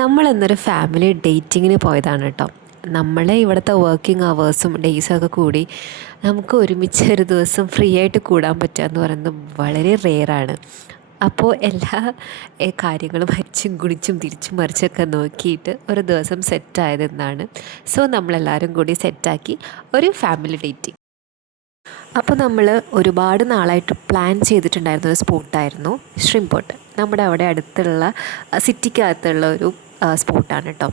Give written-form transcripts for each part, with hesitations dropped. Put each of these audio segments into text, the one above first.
നമ്മളിന്നൊരു family ഡേറ്റിങ്ങിന് പോയതാണ് കേട്ടോ. നമ്മളെ ഇവിടുത്തെ വർക്കിംഗ് അവേഴ്സും ഡേയ്സൊക്കെ കൂടി നമുക്ക് ഒരുമിച്ച് ഒരു ദിവസം ഫ്രീ ആയിട്ട് കൂടാൻ പറ്റുക എന്ന് പറയുന്നത് വളരെ റെയറാണ്. അപ്പോൾ എല്ലാ കാര്യങ്ങളും അരിച്ചും കുടിച്ചും തിരിച്ചും മറിച്ചൊക്കെ നോക്കിയിട്ട് ഒരു ദിവസം സെറ്റായതെന്നാണ്. സോ നമ്മളെല്ലാവരും കൂടി സെറ്റാക്കി ഒരു ഫാമിലി ഡേറ്റിംഗ്. അപ്പോൾ നമ്മൾ ഒരുപാട് നാളായിട്ട് പ്ലാൻ ചെയ്തിട്ടുണ്ടായിരുന്ന ഒരു സ്പോട്ടായിരുന്നു ഷ്രിംപോട്ട്. നമ്മുടെ അവിടെ അടുത്തുള്ള സിറ്റിക്കകത്തുള്ള ഒരു സ്പോട്ടാണ് കേട്ടോ.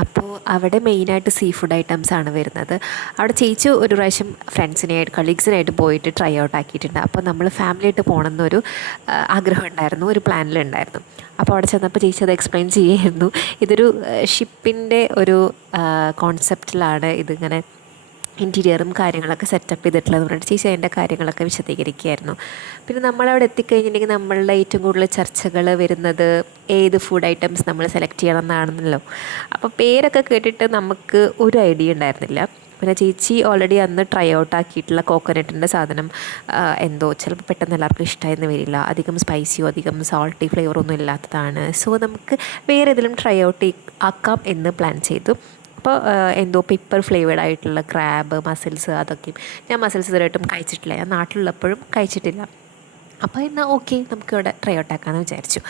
അപ്പോൾ അവിടെ മെയിനായിട്ട് സീ ഫുഡ് ഐറ്റംസ് ആണ് വരുന്നത്. അവിടെ ചേച്ചി ഒരു പ്രാവശ്യം ഫ്രണ്ട്സിനായിട്ട് കളീഗ്സിനായിട്ട് പോയിട്ട് ട്രൈ ഔട്ട് ആക്കിയിട്ടുണ്ട്. അപ്പോൾ നമ്മൾ ഫാമിലി ആയിട്ട് പോകണമെന്നൊരു ആഗ്രഹം ഉണ്ടായിരുന്നു, ഒരു പ്ലാനിലുണ്ടായിരുന്നു. അപ്പോൾ അവിടെ ചെന്നപ്പോൾ ചേച്ചി അത് എക്സ്പ്ലെയിൻ ചെയ്യായിരുന്നു. ഇതൊരു ഷിപ്പിൻ്റെ ഒരു കോൺസെപ്റ്റിലാണ് ഇതിങ്ങനെ ഇൻറ്റീരിയറും കാര്യങ്ങളൊക്കെ സെറ്റപ്പ് ചെയ്തിട്ടുള്ളത് പറഞ്ഞിട്ട് ചേച്ചി അതിൻ്റെ കാര്യങ്ങളൊക്കെ വിശദീകരിക്കുകയായിരുന്നു. പിന്നെ നമ്മളവിടെ എത്തിക്കഴിഞ്ഞിട്ടുണ്ടെങ്കിൽ നമ്മളുടെ ഏറ്റവും കൂടുതൽ ചർച്ചകൾ വരുന്നത് ഏത് ഫുഡ് ഐറ്റംസ് നമ്മൾ സെലക്ട് ചെയ്യണം എന്നാണെന്നല്ലോ. അപ്പോൾ പേരൊക്കെ കേട്ടിട്ട് നമുക്ക് ഒരു ഐഡിയ ഉണ്ടായിരുന്നില്ല. പിന്നെ ചേച്ചി ഓൾറെഡി അന്ന് ട്രൈ ഔട്ട് ആക്കിയിട്ടുള്ള കോക്കനട്ടിൻ്റെ സാധനം എന്തോ ചിലപ്പോൾ പെട്ടെന്ന് എല്ലാവർക്കും ഇഷ്ടമായെന്ന് വരില്ല, അധികം സ്പൈസിയോ അധികം സാൾട്ടി ഫ്ലേവറൊന്നും ഇല്ലാത്തതാണ്. സോ നമുക്ക് വേറെ ഏതെങ്കിലും ട്രൈ ഔട്ട് ആക്കാം എന്ന് പ്ലാൻ ചെയ്തു. അപ്പോൾ എന്തോ പെപ്പർ ഫ്ലേവേഡ് ആയിട്ടുള്ള ക്രാബ്, മസിൽസ്, അതൊക്കെയും ഞാൻ മസിൽസ് ഇതുവരെയായിട്ടും കഴിച്ചിട്ടില്ല, ഞാൻ നാട്ടിലുള്ളപ്പോഴും കഴിച്ചിട്ടില്ല. അപ്പോൾ എന്നാൽ ഓക്കെ നമുക്ക് ഇവിടെ ട്രൈ ഔട്ട് ആക്കാമെന്ന് വിചാരിച്ചു.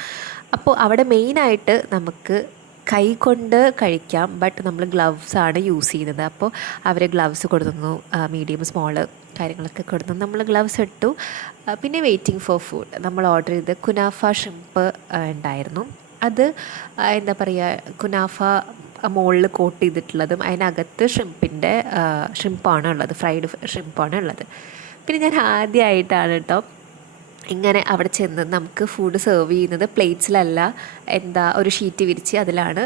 അപ്പോൾ അവിടെ മെയിനായിട്ട് നമുക്ക് കൈ കൊണ്ട് കഴിക്കാം, ബട്ട് നമ്മൾ ഗ്ലൗസാണ് യൂസ് ചെയ്യുന്നത്. അപ്പോൾ അവർ ഗ്ലൗസ് കൊടുത്തു, മീഡിയം സ്മോള് കാര്യങ്ങളൊക്കെ കൊടുത്തു, നമ്മൾ ഗ്ലൗസ് ഇട്ടു. പിന്നെ വെയിറ്റിംഗ് ഫോർ ഫുഡ് നമ്മൾ ഓർഡർ ചെയ്ത് കുനാഫ ഷ്രിംപ് ഉണ്ടായിരുന്നു. അത് എന്താ പറയുക, കുനാഫ മുകളിൽ കോട്ട് ചെയ്തിട്ടുള്ളതും അതിനകത്ത് ഷ്രിംപ്പാണ് ഉള്ളത്, ഫ്രൈഡ് ഷ്രിംപ്പാണ് ഉള്ളത്. പിന്നെ ഞാൻ ആദ്യമായിട്ടാണ് കേട്ടോ ഇങ്ങനെ അവിടെ ചെന്ന് നമുക്ക് ഫുഡ് സെർവ് ചെയ്യുന്നത് പ്ലേറ്റ്സിലല്ല, ഒരു ഷീറ്റ് വിരിച്ച് അതിലാണ്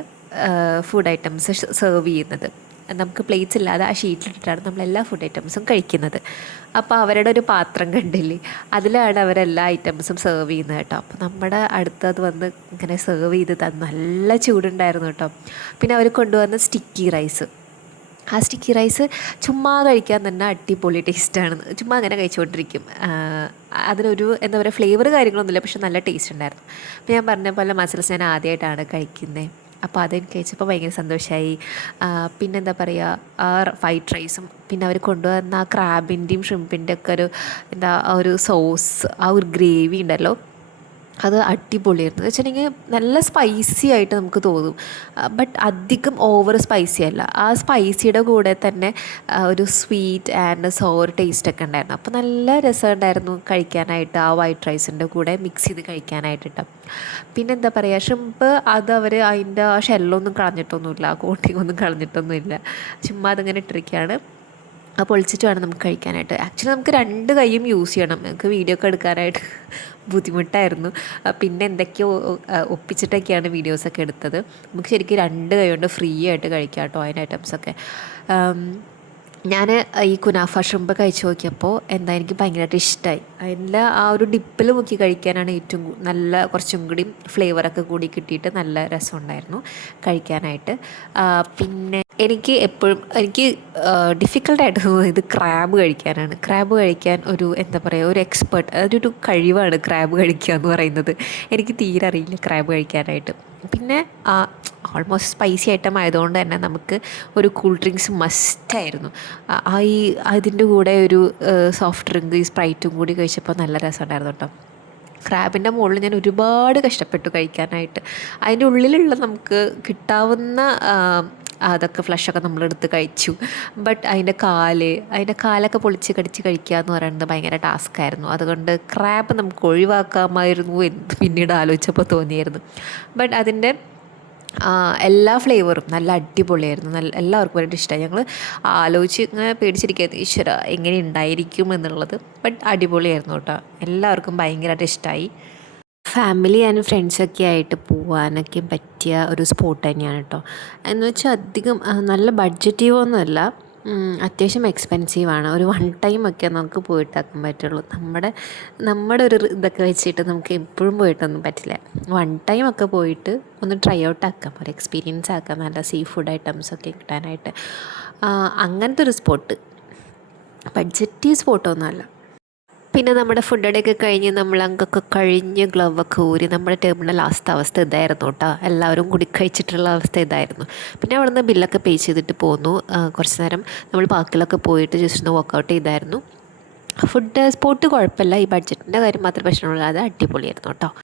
ഫുഡ് ഐറ്റംസ് സെർവ് ചെയ്യുന്നത്. നമുക്ക് പ്ലേറ്റ്സ് ഇല്ലാതെ ആ ഷീറ്റിലിട്ടിട്ടാണ് നമ്മളെല്ലാ ഫുഡ് ഐറ്റംസും കഴിക്കുന്നത്. അപ്പോൾ അവരുടെ ഒരു പാത്രം കണ്ടില്ലേ, അതിലാണ് അവരെല്ലാ ഐറ്റംസും സെർവ് ചെയ്യുന്നത് കേട്ടോ. അപ്പോൾ നമ്മുടെ അടുത്തത് വന്ന് ഇങ്ങനെ സെർവ് ചെയ്ത് നല്ല ചൂടുണ്ടായിരുന്നു കേട്ടോ. പിന്നെ അവർ കൊണ്ടുവന്ന സ്റ്റിക്കി റൈസ്, ആ സ്റ്റിക്കി റൈസ് ചുമ്മാ കഴിക്കാൻ തന്നെ അടിപൊളി ടേസ്റ്റാണ്. ചുമ്മാ അങ്ങനെ കഴിച്ചുകൊണ്ടിരിക്കും. അതിനൊരു എന്താ പറയുക, ഫ്ലേവർ കാര്യങ്ങളൊന്നുമില്ല, പക്ഷെ നല്ല ടേസ്റ്റ് ഉണ്ടായിരുന്നു. അപ്പോൾ ഞാൻ പറഞ്ഞ പോലെ മസിൽസ് ഞാൻ ആദ്യമായിട്ടാണ് കഴിക്കുന്നത്. അപ്പോൾ അതെനിക്ക് കഴിച്ചപ്പോൾ ഭയങ്കര സന്തോഷമായി. പിന്നെന്താ പറയുക, ആ ഫ്രൈഡ് റൈസും പിന്നെ അവർ കൊണ്ടുവന്ന ആ ക്രാബിൻ്റെയും ഷ്രിംപിൻ്റെ ഒക്കെ ഒരു സോസ്, ആ ഒരു ഗ്രേവി ഉണ്ടല്ലോ, അത് അടിപൊളിയായിരുന്നു. എന്ന് വെച്ചിട്ടുണ്ടെങ്കിൽ നല്ല സ്പൈസി ആയിട്ട് നമുക്ക് തോന്നും, ബട്ട് അധികം ഓവർ സ്പൈസി അല്ല. ആ സ്പൈസിയുടെ കൂടെ തന്നെ ഒരു സ്വീറ്റ് ആൻഡ് സോർ ടേസ്റ്റൊക്കെ ഉണ്ടായിരുന്നു. അപ്പോൾ നല്ല രസമുണ്ടായിരുന്നു കഴിക്കാനായിട്ട്, ആ വൈറ്റ് റൈസിൻ്റെ കൂടെ മിക്സ് ചെയ്ത് കഴിക്കാനായിട്ട് കേട്ടോ. പിന്നെ എന്താ പറയുക, ഷ്രിംപ് അത് അവർ അതിൻ്റെ ആ ഷെല്ലൊന്നും കളഞ്ഞിട്ടൊന്നുമില്ല, കോട്ടിംഗ് ഒന്നും കളഞ്ഞിട്ടൊന്നുമില്ല, ചുമ്മാ അതിങ്ങനെ ഇട്ടിരിക്കുകയാണ്. അത് പൊളിച്ചിട്ട് വേണം നമുക്ക് കഴിക്കാനായിട്ട്. ആക്ച്വലി നമുക്ക് രണ്ട് കൈയും യൂസ് ചെയ്യണം, നമുക്ക് വീഡിയോ ഒക്കെ എടുക്കാനായിട്ട് ബുദ്ധിമുട്ടായിരുന്നു. പിന്നെ എന്തൊക്കെയോ ഒപ്പിച്ചിട്ടൊക്കെയാണ് വീഡിയോസൊക്കെ എടുത്തത്. നമുക്ക് ശരിക്കും രണ്ട് കൈ കൊണ്ട് ഫ്രീ ആയിട്ട് കഴിക്കാം കേട്ടോ അതിൻ്റെ ഐറ്റംസൊക്കെ. ഞാൻ ഈ കുനാഫ ഷ്രിംപ് കഴിച്ച് നോക്കിയപ്പോൾ എനിക്ക് ഭയങ്കരമായിട്ട് ഇഷ്ടമായി. അതിൻ്റെ ആ ഒരു ഡിപ്പിൽ മുക്കി കഴിക്കാനാണ് ഏറ്റവും നല്ല, കുറച്ചും കൂടി ഫ്ലേവറൊക്കെ കൂടി കിട്ടിയിട്ട് നല്ല രസമുണ്ടായിരുന്നു കഴിക്കാനായിട്ട്. പിന്നെ എനിക്ക് ഡിഫിക്കൽട്ടായിട്ട് തോന്നുന്നത് ഇത് ക്രാബ് കഴിക്കാനാണ്. ക്രാബ് കഴിക്കാൻ ഒരു എന്താ പറയുക, ഒരു എക്സ്പേർട്ട്, അതൊരു കഴിവാണ് ക്രാബ് കഴിക്കുക എന്ന് പറയുന്നത്. എനിക്ക് തീരെ അറിയില്ല ക്രാബ് കഴിക്കാനായിട്ട്. പിന്നെ ഓൾമോസ്റ്റ് സ്പൈസി ഐറ്റം ആയതുകൊണ്ട് തന്നെ നമുക്ക് ഒരു കൂൾ ഡ്രിങ്ക്സ് മസ്റ്റായിരുന്നു. അതിൻ്റെ കൂടെ ഒരു സോഫ്റ്റ് ഡ്രിങ്ക്, ഈ സ്പ്രൈറ്റും കൂടി കഴിച്ചപ്പോൾ നല്ല രസമുണ്ടായിരുന്നു കേട്ടോ. ക്രാബിൻ്റെ മുകളിൽ ഞാൻ ഒരുപാട് കഷ്ടപ്പെട്ടു കഴിക്കാനായിട്ട്. അതിൻ്റെ ഉള്ളിലുള്ള നമുക്ക് കിട്ടാവുന്ന അതൊക്കെ ഫ്ലഷൊക്കെ നമ്മളെടുത്ത് കഴിച്ചു. ബട്ട് അതിൻ്റെ കാലൊക്കെ പൊളിച്ച് കടിച്ച് കഴിക്കുക എന്ന് പറയുന്നത് ഭയങ്കര ടാസ്ക്കായിരുന്നു. അതുകൊണ്ട് ക്രാബ് നമുക്ക് ഒഴിവാക്കാമായിരുന്നു എന്ന് പിന്നീട് ആലോചിച്ചപ്പോൾ തോന്നിയായിരുന്നു. ബട്ട് അതിൻ്റെ എല്ലാ ഫ്ലേവറും നല്ല അടിപൊളിയായിരുന്നു. എല്ലാവർക്കും ഭയങ്കര ഇഷ്ടമായി. ഞങ്ങൾ ആലോചിച്ച് ഇങ്ങനെ പേടിച്ചിരിക്കുകയായിരുന്നു, ഈശ്വര എങ്ങനെ ഉണ്ടായിരിക്കും എന്നുള്ളത്. ബട്ട് അടിപൊളിയായിരുന്നു കേട്ടോ, എല്ലാവർക്കും ഭയങ്കരമായിട്ട് ഇഷ്ടമായി. ഫാമിലി ആൻഡ് ഫ്രണ്ട്സൊക്കെ ആയിട്ട് പോകാനൊക്കെ പറ്റിയ ഒരു സ്പോട്ട് തന്നെയാണ് കേട്ടോ. എന്ന് വെച്ചാൽ അധികം നല്ല ബഡ്ജറ്റീവൊന്നുമല്ല, അത്യാവശ്യം എക്സ്പെൻസീവാണ്. ഒരു വൺ ടൈമൊക്കെ നമുക്ക് പോയിട്ടാക്കാൻ പറ്റുള്ളൂ. നമ്മുടെ ഒരു ഇതൊക്കെ വെച്ചിട്ട് നമുക്ക് എപ്പോഴും പോയിട്ടൊന്നും പറ്റില്ല. വൺ ടൈമൊക്കെ പോയിട്ട് ഒന്ന് ട്രൈ ഔട്ട് ആക്കാം, ഒരു എക്സ്പീരിയൻസ് ആക്കാം, നല്ല സീ ഫുഡ് ഐറ്റംസൊക്കെ കിട്ടാനായിട്ട്. അങ്ങനത്തെ ഒരു സ്പോട്ട്, ബഡ്ജറ്റീവ് സ്പോട്ടൊന്നുമല്ല. പിന്നെ നമ്മുടെ ഫുഡ് അടിയൊക്കെ കഴിഞ്ഞ് നമ്മൾ അങ്കൊക്കെ കഴിഞ്ഞ് ഗ്ലൗവൊക്കെ ഊരി നമ്മുടെ ടേബിളിൻ്റെ ലാസ്റ്റ് അവസ്ഥ ഇതായിരുന്നു കേട്ടോ. എല്ലാവരും കൂടി കഴിച്ചിട്ടുള്ള അവസ്ഥ ഇതായിരുന്നു. പിന്നെ അവിടെ നിന്ന് ബില്ലൊക്കെ പേ ചെയ്തിട്ട് പോന്നു. കുറച്ച് നേരം നമ്മൾ പാർക്കിലൊക്കെ പോയിട്ട് ജസ്റ്റ് ഒന്ന് വർക്കൗട്ട് ചെയ്തായിരുന്നു. ഫുഡ് സ്പോട്ട് കുഴപ്പമില്ല, ഈ ബഡ്ജറ്റിൻ്റെ കാര്യം മാത്രമേ പ്രശ്നമുള്ളൂ. അത് അടിപൊളിയായിരുന്നു കേട്ടോ.